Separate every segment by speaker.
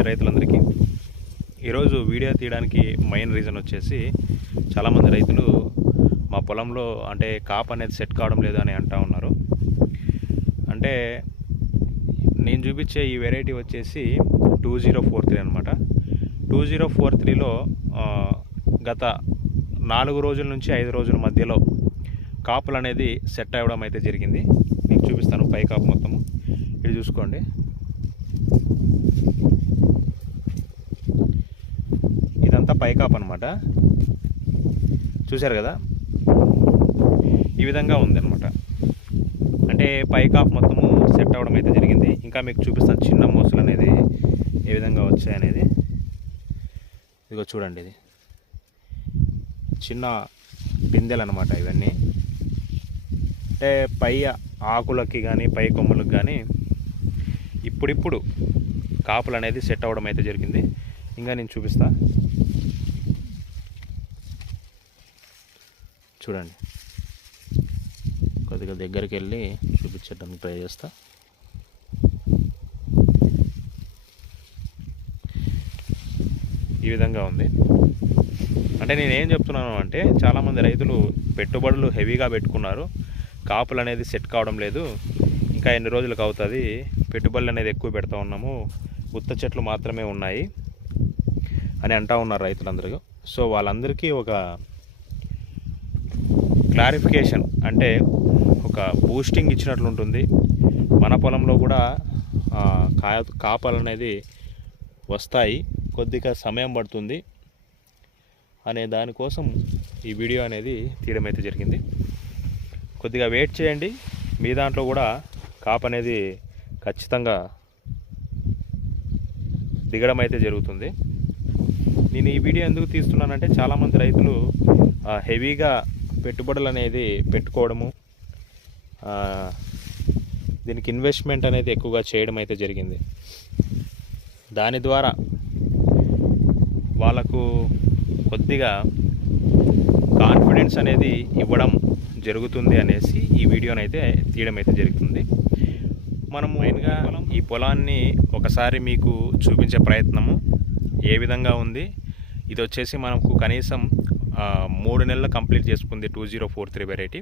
Speaker 1: అండి రైతులందరికీ. ఈరోజు వీడియో తీయడానికి మెయిన్ రీజన్ వచ్చేసి చాలామంది రైతులు మా పొలంలో అంటే కాప్ అనేది సెట్ కావడం లేదు అని అంటూ ఉన్నారు. అంటే నేను చూపించే ఈ వెరైటీ వచ్చేసి టూ జీరో ఫోర్ త్రీ అనమాట టూ జీరో ఫోర్ త్రీలో గత నాలుగు రోజుల నుంచి ఐదు రోజుల మధ్యలో కాపులు అనేది సెట్ అవ్వడం అయితే జరిగింది. మీకు చూపిస్తాను పై కాపు మొత్తము. ఇది చూసుకోండి ఇదంతా పైకాప్ అనమాట చూశారు కదా? ఈ విధంగా ఉందన్నమాట. అంటే పైకాప్ మొత్తము సెట్ అవ్వడం అయితే జరిగింది. ఇంకా మీకు చూపిస్తాను చిన్న మోసలు అనేది ఏ విధంగా వచ్చాయనేది ఇదిగో చూడండి ఇది. చిన్న బిందెలు అనమాట ఇవన్నీ. అంటే పై ఆకులకి కానీ పై కొమ్మలకు కానీ ఇప్పుడిప్పుడు కాపులు అనేది సెట్ అవ్వడం అయితే జరిగింది. ఇంకా నేను చూపిస్తాను చూడండి. కొద్దిగా దగ్గరికి వెళ్ళి చూపించడానికి ట్రై చేస్తా. ఈ విధంగా ఉంది. అంటే నేను ఏం చెప్తున్నాను అంటే చాలామంది రైతులు పెట్టుబడులు హెవీగా పెట్టుకున్నారు. కాపులు అనేది సెట్ కావడం లేదు. ఇంకా ఎన్ని రోజులకు అవుతుంది? పెట్టుబడులు అనేది ఎక్కువ పెడతా ఉన్నాము. ఉత్త చెట్లు మాత్రమే ఉన్నాయి అని అంటూ ఉన్నారు రైతులందరూ. సో వాళ్ళందరికీ ఒక క్లారిఫికేషన్ అంటే ఒక బూస్టింగ్ ఇచ్చినట్లు ఉంటుంది మన పొలంలో కూడా కా కాయ కాపలు అనేది వస్తాయి. కొద్దిగా సమయం పడుతుంది. అనే దానికోసం ఈ వీడియో అనేది తీయడం అయితే జరిగింది. కొద్దిగా వెయిట్ చేయండి. మీ దాంట్లో కూడా కాప్ అనేది ఖచ్చితంగా దిగడం అయితే జరుగుతుంది. నేను ఈ వీడియో ఎందుకు తీస్తున్నానంటే చాలామంది రైతులు హెవీగా పెట్టుబడులు అనేది పెట్టుకోవడము దీనికి ఇన్వెస్ట్మెంట్ అనేది ఎక్కువగా చేయడం అయితే జరిగింది. దాని ద్వారా వాళ్ళకు కొద్దిగా కాన్ఫిడెన్స్ అనేది ఇవ్వడం జరుగుతుంది అనేసి ఈ వీడియోని అయితే తీయడం అయితే జరుగుతుంది. మనము మెయిన్గా ఈ పొలాన్ని ఒకసారి మీకు చూపించే ప్రయత్నము ఏ విధంగా ఉంది? ఇది వచ్చేసి మనకు కనీసం మూడు నెలలు కంప్లీట్ చేసుకుంది two zero four three variety.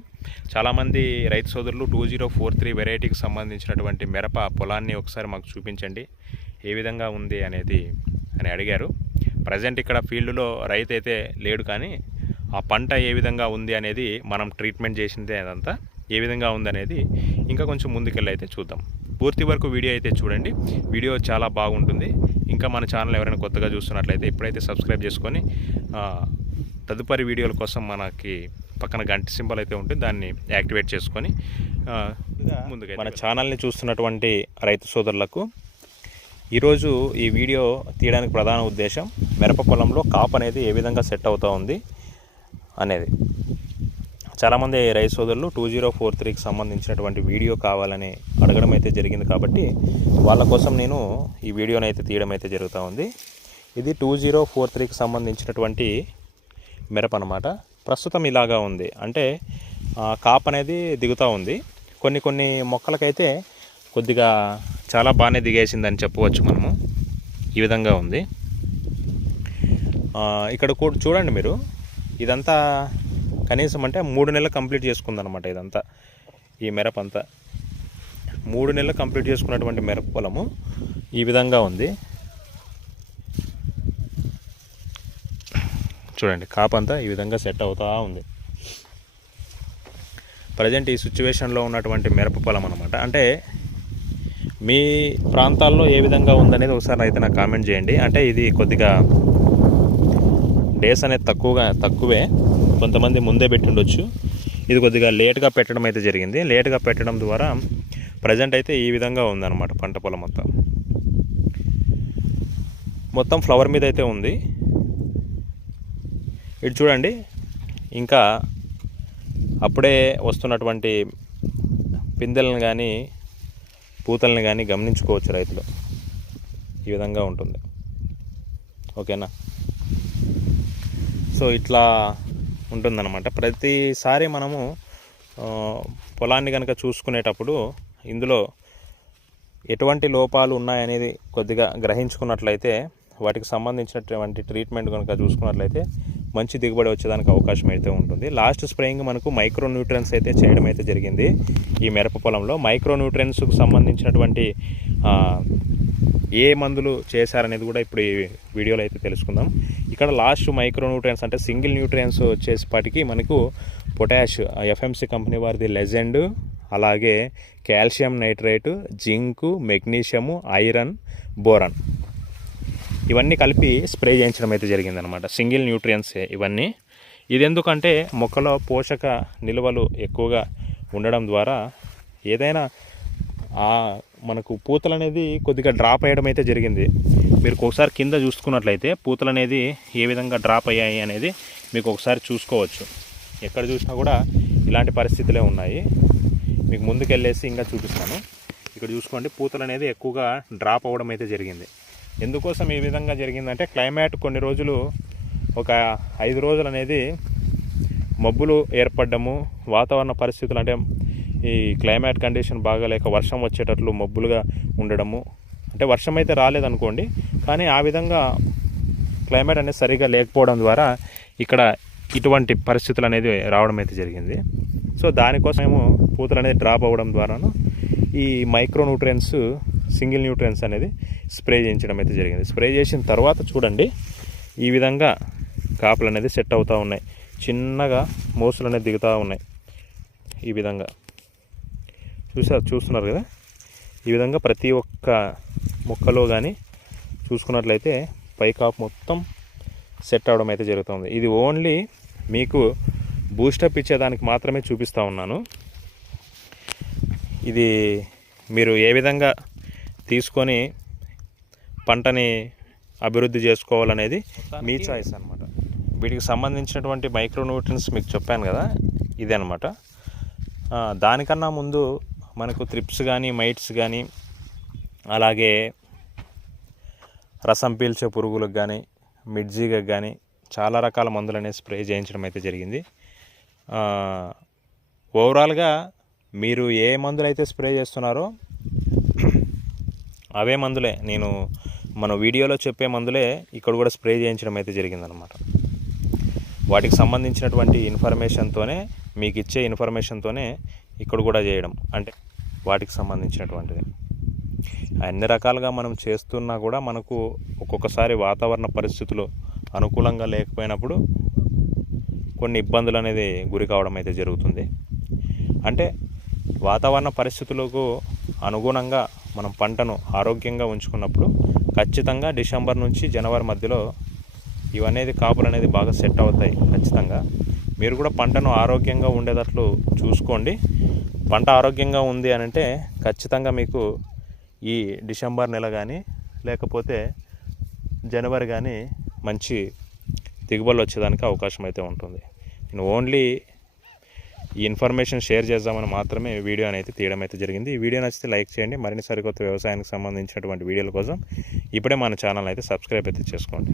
Speaker 1: చాలామంది రైతు సోదరులు టూ జీరో ఫోర్ త్రీ వెరైటీకి సంబంధించినటువంటి మిరప పొలాన్ని ఒకసారి మాకు చూపించండి. ఏ విధంగా ఉంది అనేది అని అడిగారు. ప్రజెంట్ ఇక్కడ ఫీల్డ్లో రైతు అయితే లేడు కానీ ఆ పంట ఏ విధంగా ఉంది అనేది మనం ట్రీట్మెంట్ చేసిందే అదంతా. ఏ విధంగా ఉందనేది ఇంకా కొంచెం ముందుకెళ్ళి అయితే చూద్దాం. పూర్తి వరకు వీడియో అయితే చూడండి. వీడియో చాలా బాగుంటుంది. ఇంకా మన ఛానల్ ఎవరైనా కొత్తగా చూస్తున్నట్లయితే ఇప్పుడైతే సబ్స్క్రైబ్ చేసుకొని తదుపరి వీడియోల కోసం మనకి పక్కన గంట సింబల్ అయితే ఉంటుంది దాన్ని యాక్టివేట్ చేసుకొని ముందుగా మన ఛానల్ని చూస్తున్నటువంటి రైతు సోదరులకు ఈరోజు ఈ వీడియో తీయడానికి ప్రధాన ఉద్దేశం మిరప పొలంలో కాప్ అనేది ఏ విధంగా సెట్ అవుతూ ఉంది అనేది. చాలామంది రైతు సోదరులు టూ జీరో ఫోర్ త్రీకి సంబంధించినటువంటి వీడియో కావాలని అడగడం అయితే జరిగింది కాబట్టి వాళ్ళ కోసం నేను ఈ వీడియోని అయితే తీయడం అయితే జరుగుతూ ఉంది. ఇది టూ జీరో ఫోర్ త్రీకి సంబంధించినటువంటి మిరప అనమాట ప్రస్తుతం ఇలాగా ఉంది. అంటే కాప్ అనేది దిగుతూ ఉంది. కొన్ని కొన్ని మొక్కలకైతే కొద్దిగా చాలా బాగానే దిగేసిందని చెప్పవచ్చు మనము. ఈ విధంగా ఉంది. ఇక్కడ కూడా చూడండి మీరు. ఇదంతా కనీసం అంటే మూడు నెలలు కంప్లీట్ చేసుకుందనమాట ఇదంతా. ఈ మిరప అంతా మూడు నెలలు కంప్లీట్ చేసుకున్నటువంటి మిరప పొలము ఈ విధంగా ఉంది. చూడండి కాప్ అంతా ఈ విధంగా సెట్ అవుతూ ఉంది. ప్రజెంట్ ఈ సిచ్యువేషన్లో ఉన్నటువంటి మిరప పొలం అనమాట అంటే మీ ప్రాంతాల్లో ఏ విధంగా ఉందనేది ఒకసారి అయితే నాకు కామెంట్ చేయండి. అంటే ఇది కొద్దిగా డేస్ అనేది తక్కువగా తక్కువే. కొంతమంది ముందే పెట్టిండొచ్చు. ఇది కొద్దిగా లేట్గా పెట్టడం అయితే జరిగింది. లేట్గా పెట్టడం ద్వారా ప్రజెంట్ అయితే ఈ విధంగా ఉందన్నమాట పంట పొలం మొత్తం. మొత్తం ఫ్లవర్ మీద అయితే ఉంది. ఇటు చూడండి. ఇంకా అప్పుడే వస్తున్నటువంటి పిందెలను కానీ పూతల్ని కానీ గమనించుకోవచ్చు రైతులు. ఈ విధంగా ఉంటుంది. ఓకేనా? సో ఇట్లా ఉంటుందన్నమాట. ప్రతిసారి మనము పొలాన్ని కనుక చూసుకునేటప్పుడు ఇందులో ఎటువంటి లోపాలు ఉన్నాయనేది కొద్దిగా గ్రహించుకున్నట్లయితే వాటికి సంబంధించినటువంటి ట్రీట్మెంట్ కనుక చూసుకున్నట్లయితే మంచి దిగుబడి వచ్చేదానికి అవకాశం అయితే ఉంటుంది. లాస్ట్ స్ప్రేయింగ్ మనకు మైక్రో న్యూట్రియన్స్ అయితే చేయడం అయితే జరిగింది. ఈ మిరప పొలంలో మైక్రో న్యూట్రియన్స్కు సంబంధించినటువంటి ఏ మందులు చేశారనేది కూడా ఇప్పుడు ఈ వీడియోలో అయితే తెలుసుకుందాం. ఇక్కడ లాస్ట్ మైక్రో న్యూట్రియన్స్ అంటే సింగిల్ న్యూట్రియన్స్ వచ్చేసేపాటికి మనకు పొటాష్ ఎఫ్ఎంసి కంపెనీ వారిది లెజెండ్ అలాగే calcium nitrate zinc magnesium iron boron. ఇవన్నీ కలిపి స్ప్రే చేయించడం అయితే జరిగిందనమాట సింగిల్ న్యూట్రియన్సే ఇవన్నీ. ఇది ఎందుకంటే మొక్కలో పోషక నిల్వలు ఎక్కువగా ఉండడం ద్వారా ఏదైనా మనకు పూతలు అనేది కొద్దిగా డ్రాప్ అయ్యడం అయితే జరిగింది. మీరు ఒకసారి కింద చూసుకున్నట్లయితే పూతలు అనేది ఏ విధంగా డ్రాప్ అయ్యాయి అనేది మీకు ఒకసారి చూసుకోవచ్చు. ఎక్కడ చూసినా కూడా ఇలాంటి పరిస్థితులే ఉన్నాయి. మీకు ముందుకెళ్ళేసి ఇంకా చూపిస్తాను. ఇక్కడ చూసుకోండి పూతలు అనేది ఎక్కువగా డ్రాప్ అవ్వడం అయితే జరిగింది. ఎందుకోసం ఈ విధంగా జరిగిందంటే క్లైమేట్ కొన్ని రోజులు ఒక ఐదు రోజులు అనేది మబ్బులు ఏర్పడము వాతావరణ పరిస్థితులు అంటే ఈ క్లైమేట్ కండిషన్ బాగాలేక వర్షం వచ్చేటట్లు మబ్బులుగా ఉండడము. అంటే వర్షం అయితే రాలేదనుకోండి కానీ ఆ విధంగా క్లైమేట్ అనేది సరిగా లేకపోవడం ద్వారా ఇక్కడ ఇటువంటి పరిస్థితులు అనేది రావడం అయితే జరిగింది. సో దానికోసమేమో పూతలు అనేది డ్రాప్ అవ్వడం ద్వారాను ఈ మైక్రో న్యూట్రియన్స్ సింగిల్ న్యూట్రియన్స్ అనేది స్ప్రే చేయించడం అయితే జరిగింది. స్ప్రే చేసిన తర్వాత చూడండి ఈ విధంగా కాపులు అనేది సెట్ అవుతూ ఉన్నాయి. చిన్నగా మోసులు అనేది దిగుతూ ఉన్నాయి ఈ విధంగా. చూసారు చూస్తున్నారు కదా? ఈ విధంగా ప్రతి ఒక్క మొక్కలో కానీ చూసుకున్నట్లయితే పై కాపు మొత్తం సెట్ అవడం అయితే జరుగుతుంది. ఇది ఓన్లీ మీకు బూస్టప్ ఇచ్చేదానికి మాత్రమే చూపిస్తూ ఉన్నాను. ఇది మీరు ఏ విధంగా తీసుకొని పంటని అభివృద్ధి చేసుకోవాలనేది మీ చాయిస్ అనమాట వీటికి సంబంధించినటువంటి మైక్రో న్యూట్రియన్స్ మీకు చెప్పాను కదా ఇదే అనమాట దానికన్నా ముందు మనకు త్రిప్స్ కానీ మైట్స్ కానీ అలాగే రసం పీల్చే పురుగులకు కానీ మిడ్జీగా కానీ చాలా రకాల మందులు అనేది స్ప్రే చేయించడం అయితే జరిగింది. ఓవరాల్గా మీరు ఏ మందులు అయితే స్ప్రే చేస్తున్నారో అవే మందులే. నేను మన వీడియోలో చెప్పే మందులే ఇక్కడ కూడా స్ప్రే చేయించడం అయితే జరిగిందనమాట వాటికి సంబంధించినటువంటి ఇన్ఫర్మేషన్తోనే మీకు ఇచ్చే ఇన్ఫర్మేషన్తోనే ఇక్కడ కూడా చేయడం. అంటే వాటికి సంబంధించినటువంటిది. అన్ని రకాలుగా మనం చేస్తున్నా కూడా మనకు ఒక్కొక్కసారి వాతావరణ పరిస్థితులు అనుకూలంగా లేకపోయినప్పుడు కొన్ని ఇబ్బందులు అనేది గురి కావడం అయితే జరుగుతుంది. అంటే వాతావరణ పరిస్థితులకు అనుగుణంగా మనం పంటను ఆరోగ్యంగా ఉంచుకున్నప్పుడు ఖచ్చితంగా డిసెంబర్ నుంచి జనవరి మధ్యలో ఇవనేది కాపులు అనేది బాగా సెట్ అవుతాయి ఖచ్చితంగా. మీరు కూడా పంటను ఆరోగ్యంగా ఉండేటట్లు చూసుకోండి. పంట ఆరోగ్యంగా ఉంది అని అంటే ఖచ్చితంగా మీకు ఈ డిసెంబర్ నెల కానీ లేకపోతే జనవరి కానీ మంచి దిగుబడులు వచ్చేదానికి అవకాశం అయితే ఉంటుంది. నేను ఓన్లీ ఈ ఇన్ఫర్మేషన్ షేర్ చేద్దామని మాత్రమే వీడియో అనేది తీయడం అయితే జరిగింది. ఈ వీడియో నచ్చితే లైక్ చేయండి. మరిన్ని సరికొత్త వ్యవసాయానికి సంబంధించినటువంటి వీడియోల కోసం ఇప్పుడే మన ఛానల్ అయితే సబ్స్క్రైబ్ అయితే చేసుకోండి.